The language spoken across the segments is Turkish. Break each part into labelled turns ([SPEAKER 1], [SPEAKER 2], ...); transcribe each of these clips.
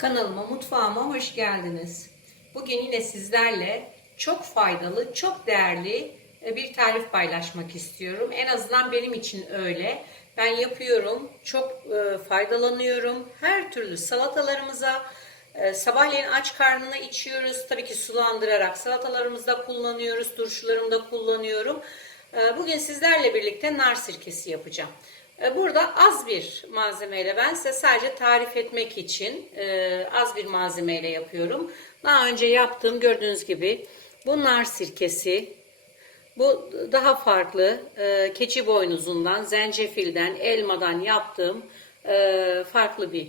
[SPEAKER 1] Kanalıma, mutfağıma hoş geldiniz. Bugün yine sizlerle çok faydalı, çok değerli e, bir tarif paylaşmak istiyorum. En azından benim için öyle. Ben yapıyorum, çok e, faydalanıyorum. Her türlü salatalarımıza, e, sabahleyin aç karnına içiyoruz. Tabii ki sulandırarak salatalarımızda kullanıyoruz, turşularımda kullanıyorum. Bugün sizlerle birlikte nar sirkesi yapacağım. E, Burada az bir malzemeyle ben size sadece tarif etmek için e, az bir malzemeyle yapıyorum. Daha önce yaptığım gördüğünüz gibi bu nar sirkesi, bu daha farklı e, keçi boynuzundan, zencefilden, elmadan yaptığım farklı bir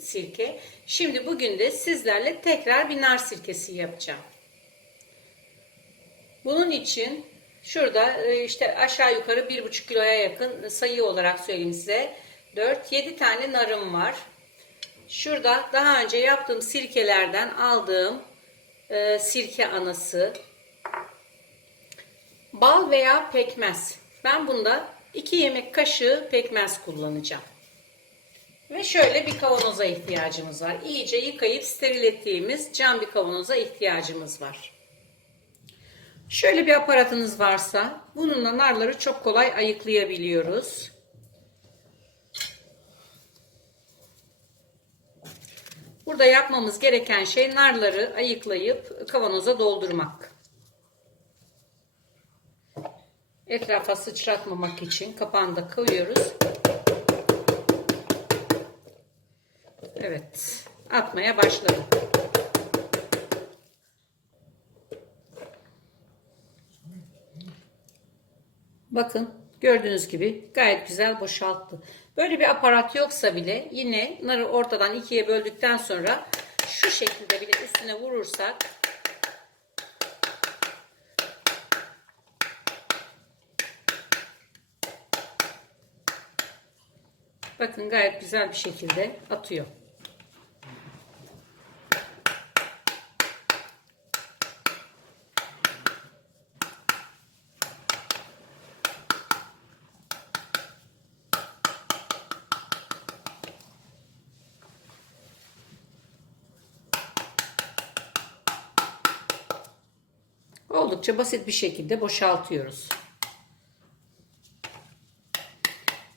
[SPEAKER 1] sirke. Şimdi bugün de sizlerle tekrar bir nar sirkesi yapacağım. Bunun için şurada e, işte aşağı yukarı bir buçuk kiloya yakın sayı olarak söyleyeyim size. 4-7 tane narım var. Şurada daha önce yaptığım sirkelerden aldığım e, sirke anası. Bal veya pekmez. Ben bunda 2 yemek kaşığı pekmez kullanacağım. Ve şöyle bir kavanoza ihtiyacımız var. İyice yıkayıp steril ettiğimiz cam bir kavanoza ihtiyacımız var. Şöyle bir aparatınız varsa bununla narları çok kolay ayıklayabiliyoruz. Burada yapmamız gereken şey narları ayıklayıp kavanoza doldurmak. Etrafa sıçratmamak için kapağını da koyuyoruz. Evet, atmaya başladım. Bakın gördüğünüz gibi gayet güzel boşalttı. Böyle bir aparat yoksa bile yine narı ortadan ikiye böldükten sonra şu şekilde bile üstüne vurursak bakın gayet güzel bir şekilde atıyor. Basit bir şekilde boşaltıyoruz.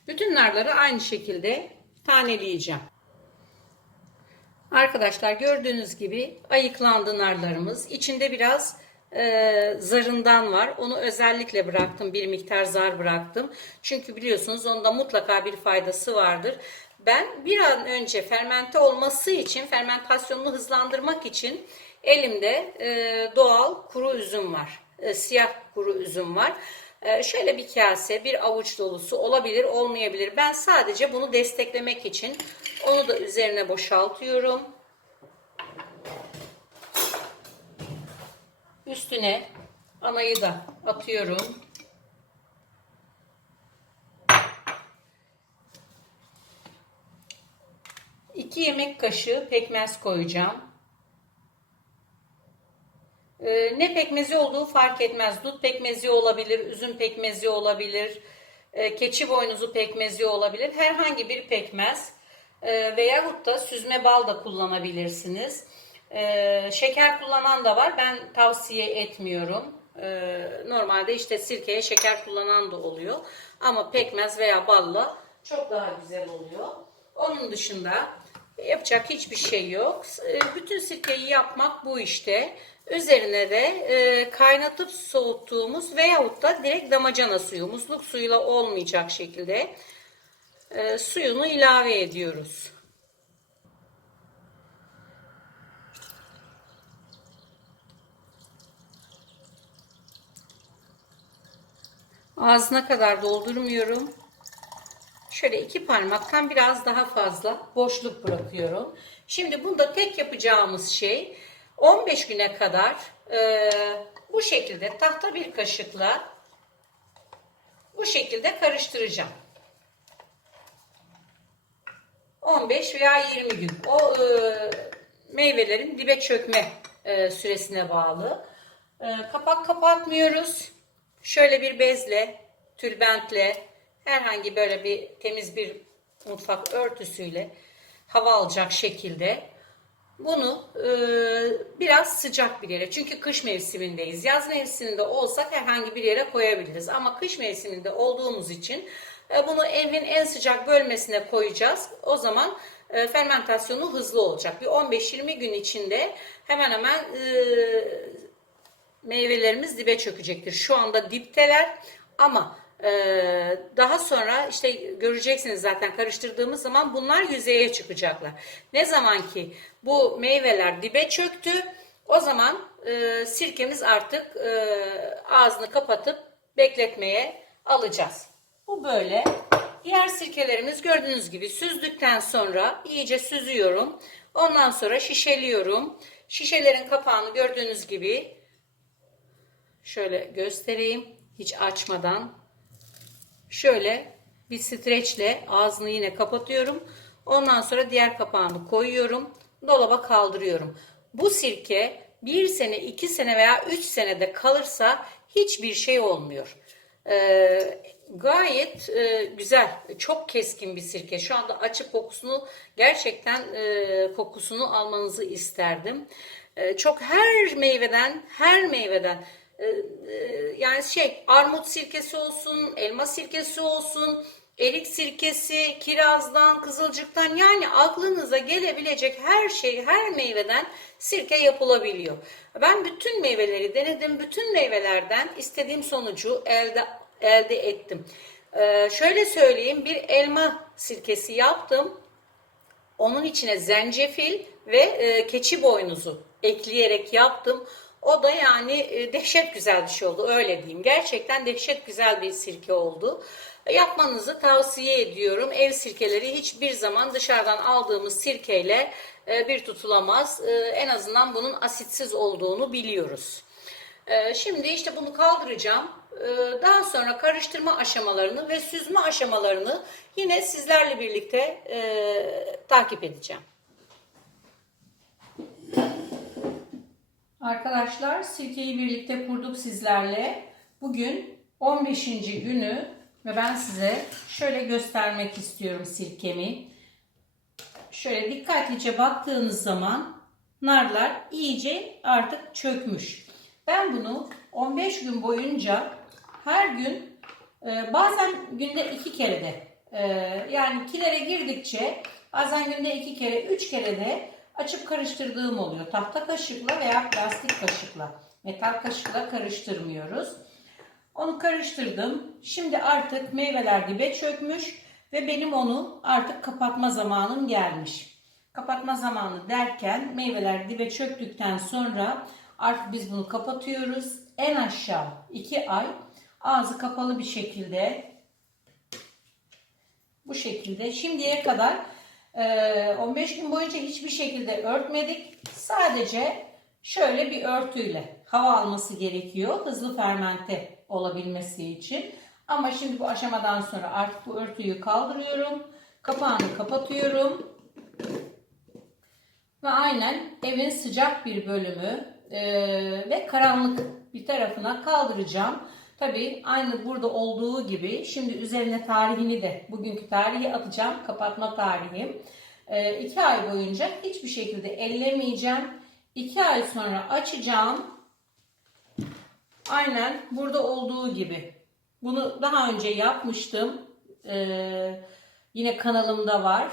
[SPEAKER 1] Bütün narları aynı şekilde taneleyeceğim. Arkadaşlar gördüğünüz gibi ayıklandı narlarımız. İçinde biraz e, zarından var. Onu özellikle bıraktım. Bir miktar zar bıraktım. Çünkü biliyorsunuz onda mutlaka bir faydası vardır. Ben bir an önce fermente olması için, fermentasyonunu hızlandırmak için elimde e, doğal kuru üzüm var. E, siyah kuru üzüm var. E, şöyle bir kase, bir avuç dolusu olabilir, olmayabilir. Ben sadece bunu desteklemek için onu da üzerine boşaltıyorum. Üstüne anayı da atıyorum. İki yemek kaşığı pekmez koyacağım. Ee, ne pekmezi olduğu fark etmez. Dut pekmezi olabilir, üzüm pekmezi olabilir, e, keçi boynuzu pekmezi olabilir. Herhangi bir pekmez e, veyahut da süzme bal da kullanabilirsiniz. E, şeker kullanan da var. Ben tavsiye etmiyorum. E, normalde işte sirkeye şeker kullanan da oluyor. Ama pekmez veya balla çok daha güzel oluyor. Onun dışında yapacak hiçbir şey yok. E, Bütün sirkeyi yapmak bu işte. Üzerine de e, kaynatıp soğuttuğumuz veyahut da direkt damacana suyu, musluk suyuyla olmayacak şekilde e, suyunu ilave ediyoruz. Ağzına kadar doldurmuyorum. Şöyle iki parmaktan biraz daha fazla boşluk bırakıyorum. Şimdi bunda tek yapacağımız şey 15 güne kadar e, bu şekilde tahta bir kaşıkla bu şekilde karıştıracağım. 15 veya 20 gün. O e, meyvelerin dibe çökme e, süresine bağlı. E, kapak kapatmıyoruz. Şöyle bir bezle, tülbentle, herhangi böyle bir temiz bir mutfak örtüsüyle hava alacak şekilde bunu e, biraz sıcak bir yere çünkü kış mevsimindeyiz. Yaz mevsiminde olsak herhangi bir yere koyabiliriz ama kış mevsiminde olduğumuz için e, bunu evin en sıcak bölmesine koyacağız. O zaman e, fermentasyonu hızlı olacak. Bir 15-20 gün içinde hemen hemen e, meyvelerimiz dibe çökecektir. Şu anda dipteler ama e, daha sonra işte göreceksiniz zaten karıştırdığımız zaman bunlar yüzeye çıkacaklar. Ne zaman ki bu meyveler dibe çöktü o zaman e, sirkemiz artık e, ağzını kapatıp bekletmeye alacağız. Bu böyle. Diğer sirkelerimiz gördüğünüz gibi süzdükten sonra iyice süzüyorum. Ondan sonra şişeliyorum. Şişelerin kapağını gördüğünüz gibi şöyle göstereyim hiç açmadan. Şöyle bir streçle ağzını yine kapatıyorum. Ondan sonra diğer kapağını koyuyorum. Dolaba kaldırıyorum. Bu sirke bir sene, iki sene veya üç senede kalırsa hiçbir şey olmuyor. Ee, gayet e, güzel, çok keskin bir sirke. Şu anda açıp kokusunu gerçekten e, kokusunu almanızı isterdim. E, çok her meyveden, her meyveden yani şey armut sirkesi olsun, elma sirkesi olsun, erik sirkesi, kirazdan, kızılcıktan yani aklınıza gelebilecek her şey, her meyveden sirke yapılabiliyor. Ben bütün meyveleri denedim. Bütün meyvelerden istediğim sonucu elde elde ettim. Ee, şöyle söyleyeyim bir elma sirkesi yaptım. Onun içine zencefil ve e, keçi boynuzu ekleyerek yaptım. O da yani e, dehşet güzel bir şey oldu öyle diyeyim. Gerçekten dehşet güzel bir sirke oldu. Yapmanızı tavsiye ediyorum. Ev sirkeleri hiçbir zaman dışarıdan aldığımız sirkeyle e, bir tutulamaz. E, En azından bunun asitsiz olduğunu biliyoruz. E, Şimdi işte bunu kaldıracağım. Daha sonra karıştırma aşamalarını ve süzme aşamalarını yine sizlerle birlikte takip edeceğim. Arkadaşlar sirkeyi birlikte kurduk sizlerle. Bugün 15. günü ve ben size şöyle göstermek istiyorum sirkemi. Şöyle dikkatlice baktığınız zaman narlar iyice artık çökmüş. Ben bunu 15 gün boyunca her gün e, bazen günde iki kere de e, yani kilere girdikçe bazen günde iki kere üç kere de açıp karıştırdığım oluyor. Tahta kaşıkla veya plastik kaşıkla. Metal kaşıkla karıştırmıyoruz. Onu karıştırdım. Şimdi artık meyveler dibe çökmüş ve benim onu artık kapatma zamanım gelmiş. Kapatma zamanı derken meyveler dibe çöktükten sonra artık biz bunu kapatıyoruz. En aşağı 2 ay ağzı kapalı bir şekilde bu şekilde şimdiye kadar 15 gün boyunca hiçbir şekilde örtmedik. Sadece şöyle bir örtüyle hava alması gerekiyor hızlı fermente olabilmesi için. Ama şimdi bu aşamadan sonra artık bu örtüyü kaldırıyorum. Kapağını kapatıyorum. Ve aynen evin sıcak bir bölümü e, ve karanlık bir tarafına kaldıracağım. Tabi aynı burada olduğu gibi şimdi üzerine tarihini de bugünkü tarihi atacağım. Kapatma tarihim. E, iki ay boyunca hiçbir şekilde ellemeyeceğim. İki ay sonra açacağım. Aynen burada olduğu gibi. Bunu daha önce yapmıştım. Ee, yine kanalımda var.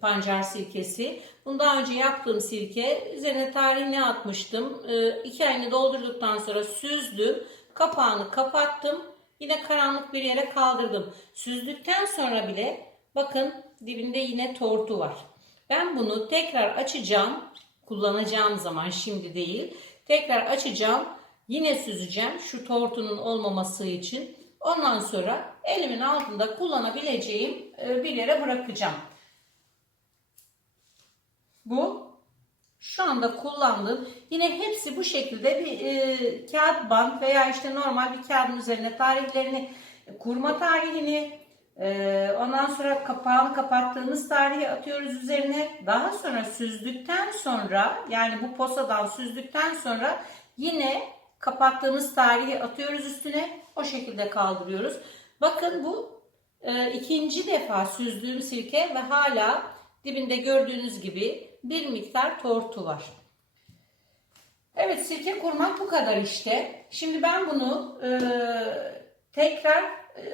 [SPEAKER 1] Pancar sirkesi. Bunu daha önce yaptığım sirke. Üzerine tarihini atmıştım. Ee, iki ayını doldurduktan sonra süzdüm. Kapağını kapattım. Yine karanlık bir yere kaldırdım. Süzdükten sonra bile bakın dibinde yine tortu var. Ben bunu tekrar açacağım. Kullanacağım zaman şimdi değil. Tekrar açacağım. Yine süzeceğim şu tortunun olmaması için. Ondan sonra elimin altında kullanabileceğim e, bir yere bırakacağım. Bu şu anda kullandığım yine hepsi bu şekilde bir e, kağıt bant veya işte normal bir kağıdın üzerine tarihlerini kurma tarihini e, ondan sonra kapağını kapattığımız tarihi atıyoruz üzerine. Daha sonra süzdükten sonra yani bu posadan süzdükten sonra yine kapattığımız tarihi atıyoruz üstüne. O şekilde kaldırıyoruz. Bakın bu e, ikinci defa süzdüğüm sirke ve hala Dibinde gördüğünüz gibi bir miktar tortu var. Evet sirke kurmak bu kadar işte. Şimdi ben bunu e, tekrar e,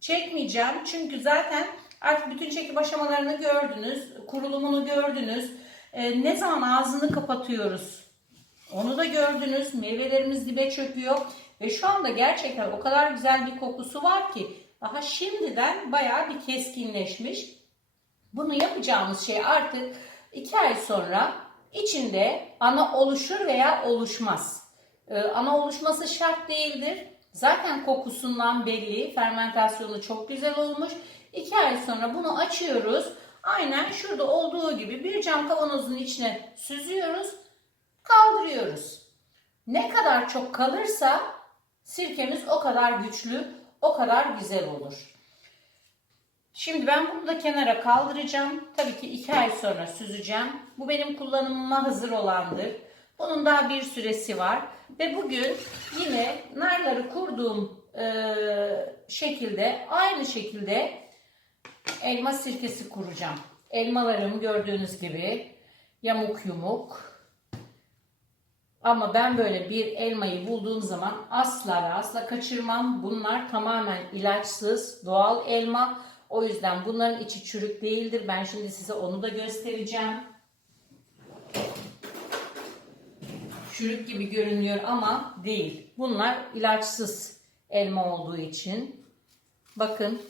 [SPEAKER 1] çekmeyeceğim. Çünkü zaten artık bütün çekim aşamalarını gördünüz. Kurulumunu gördünüz. E, ne zaman ağzını kapatıyoruz? Onu da gördünüz. Meyvelerimiz dibe çöküyor. Ve şu anda gerçekten o kadar güzel bir kokusu var ki daha şimdiden bayağı bir keskinleşmiş. Bunu yapacağımız şey artık iki ay sonra içinde ana oluşur veya oluşmaz. Ee, ana oluşması şart değildir. Zaten kokusundan belli. Fermentasyonu çok güzel olmuş. İki ay sonra bunu açıyoruz. Aynen şurada olduğu gibi bir cam kavanozun içine süzüyoruz. Kaldırıyoruz. Ne kadar çok kalırsa sirkemiz o kadar güçlü, o kadar güzel olur. Şimdi ben bunu da kenara kaldıracağım. Tabii ki iki ay sonra süzeceğim. Bu benim kullanımıma hazır olandır. Bunun daha bir süresi var. Ve bugün yine narları kurduğum e, şekilde aynı şekilde elma sirkesi kuracağım. Elmalarım gördüğünüz gibi yamuk yumuk. Ama ben böyle bir elmayı bulduğum zaman asla ve asla kaçırmam. Bunlar tamamen ilaçsız, doğal elma. O yüzden bunların içi çürük değildir. Ben şimdi size onu da göstereceğim. Çürük gibi görünüyor ama değil. Bunlar ilaçsız elma olduğu için. Bakın.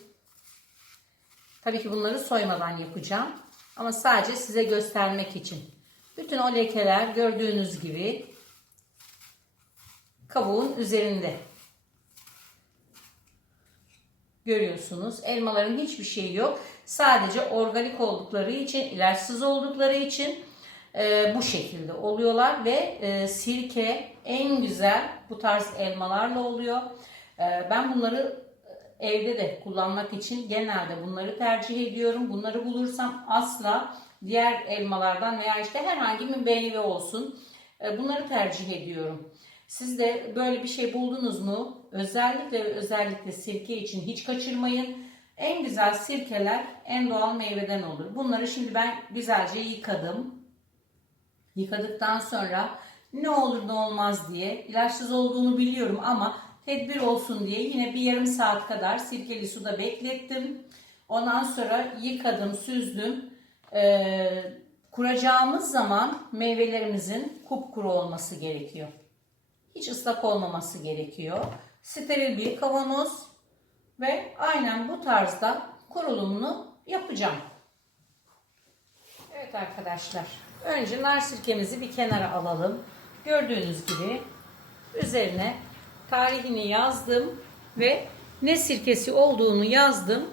[SPEAKER 1] Tabii ki bunları soymadan yapacağım. Ama sadece size göstermek için. Bütün o lekeler gördüğünüz gibi kabuğun üzerinde. Görüyorsunuz. Elmaların hiçbir şeyi yok. Sadece organik oldukları için, ilaçsız oldukları için e, bu şekilde oluyorlar ve e, sirke en güzel bu tarz elmalarla oluyor. E, ben bunları evde de kullanmak için genelde bunları tercih ediyorum. Bunları bulursam asla diğer elmalardan veya işte herhangi bir meyve olsun e, bunları tercih ediyorum. Siz de böyle bir şey buldunuz mu? Özellikle ve özellikle sirke için hiç kaçırmayın. En güzel sirkeler en doğal meyveden olur. Bunları şimdi ben güzelce yıkadım. Yıkadıktan sonra ne olur ne olmaz diye ilaçsız olduğunu biliyorum ama tedbir olsun diye yine bir yarım saat kadar sirkeli suda beklettim. Ondan sonra yıkadım, süzdüm. Ee, kuracağımız zaman meyvelerimizin kupkuru olması gerekiyor. Hiç ıslak olmaması gerekiyor. Steril bir kavanoz ve aynen bu tarzda kurulumunu yapacağım. Evet arkadaşlar. Önce nar sirkemizi bir kenara alalım. Gördüğünüz gibi üzerine tarihini yazdım ve ne sirkesi olduğunu yazdım.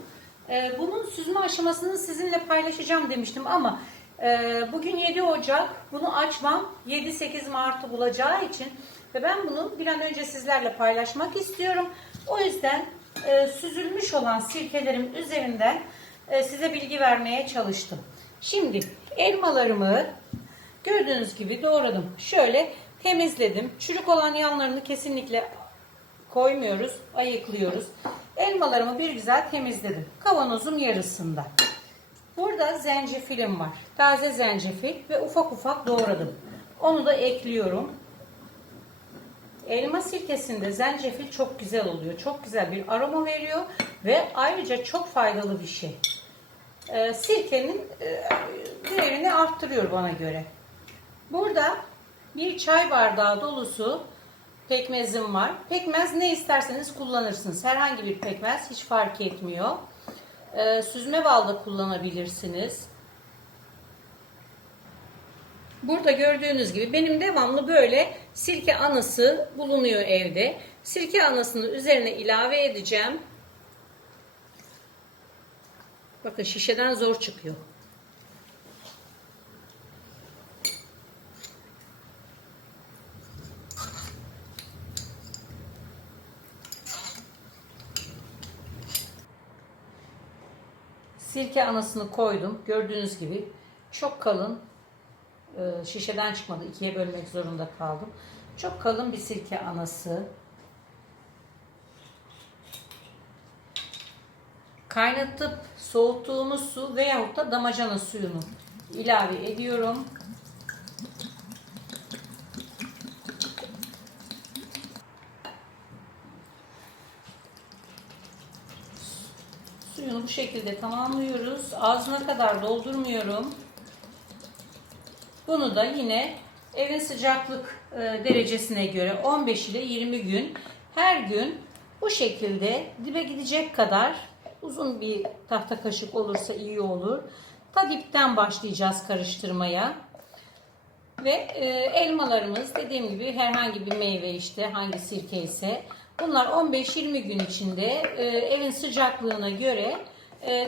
[SPEAKER 1] Ee, bunun süzme aşamasını sizinle paylaşacağım demiştim ama e, bugün 7 Ocak bunu açmam 7-8 Mart'ı bulacağı için ve ben bunu bir an önce sizlerle paylaşmak istiyorum. O yüzden e, süzülmüş olan sirkelerim üzerinden e, size bilgi vermeye çalıştım. Şimdi elmalarımı gördüğünüz gibi doğradım. Şöyle temizledim. Çürük olan yanlarını kesinlikle koymuyoruz, ayıklıyoruz. Elmalarımı bir güzel temizledim. Kavanozun yarısında. Burada zencefilim var. Taze zencefil ve ufak ufak doğradım. Onu da ekliyorum. Elma sirkesinde zencefil çok güzel oluyor. Çok güzel bir aroma veriyor ve ayrıca çok faydalı bir şey. Ee, sirkenin e, değerini arttırıyor bana göre. Burada bir çay bardağı dolusu pekmezim var. Pekmez ne isterseniz kullanırsınız. Herhangi bir pekmez hiç fark etmiyor. Ee, süzme bal da kullanabilirsiniz. Burada gördüğünüz gibi benim devamlı böyle sirke anası bulunuyor evde. Sirke anasını üzerine ilave edeceğim. Bakın şişeden zor çıkıyor. Sirke anasını koydum. Gördüğünüz gibi çok kalın e, şişeden çıkmadı. ikiye bölmek zorunda kaldım. Çok kalın bir sirke anası. kaynatıp soğuttuğumuz su veyahut da damacana suyunu ilave ediyorum. Suyunu bu şekilde tamamlıyoruz. Ağzına kadar doldurmuyorum. Bunu da yine evin sıcaklık e, derecesine göre 15 ile 20 gün her gün bu şekilde dibe gidecek kadar uzun bir tahta kaşık olursa iyi olur. Ta dipten başlayacağız karıştırmaya. Ve e, elmalarımız dediğim gibi herhangi bir meyve işte hangi sirke ise bunlar 15-20 gün içinde e, evin sıcaklığına göre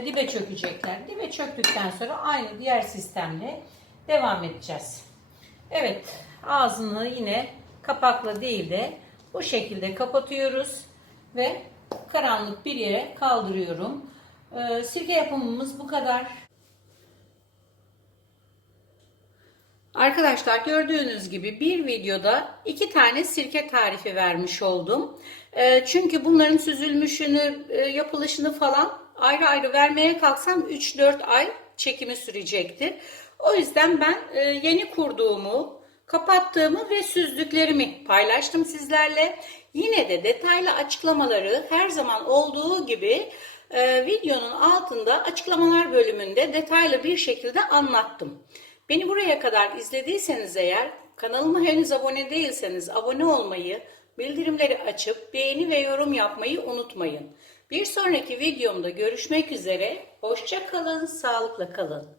[SPEAKER 1] dibe çökecekler. Dibe çöktükten sonra aynı diğer sistemle devam edeceğiz. Evet ağzını yine kapakla değil de bu şekilde kapatıyoruz ve karanlık bir yere kaldırıyorum. E, sirke yapımımız bu kadar. Arkadaşlar gördüğünüz gibi bir videoda iki tane sirke tarifi vermiş oldum. E, çünkü bunların süzülmüşünü, e, yapılışını falan ayrı ayrı vermeye kalksam 3-4 ay çekimi sürecektir. O yüzden ben e, yeni kurduğumu, kapattığımı ve süzdüklerimi paylaştım sizlerle. Yine de detaylı açıklamaları her zaman olduğu gibi e, videonun altında açıklamalar bölümünde detaylı bir şekilde anlattım. Beni buraya kadar izlediyseniz eğer kanalıma henüz abone değilseniz abone olmayı, bildirimleri açıp beğeni ve yorum yapmayı unutmayın. Bir sonraki videomda görüşmek üzere. Hoşça kalın, sağlıkla kalın.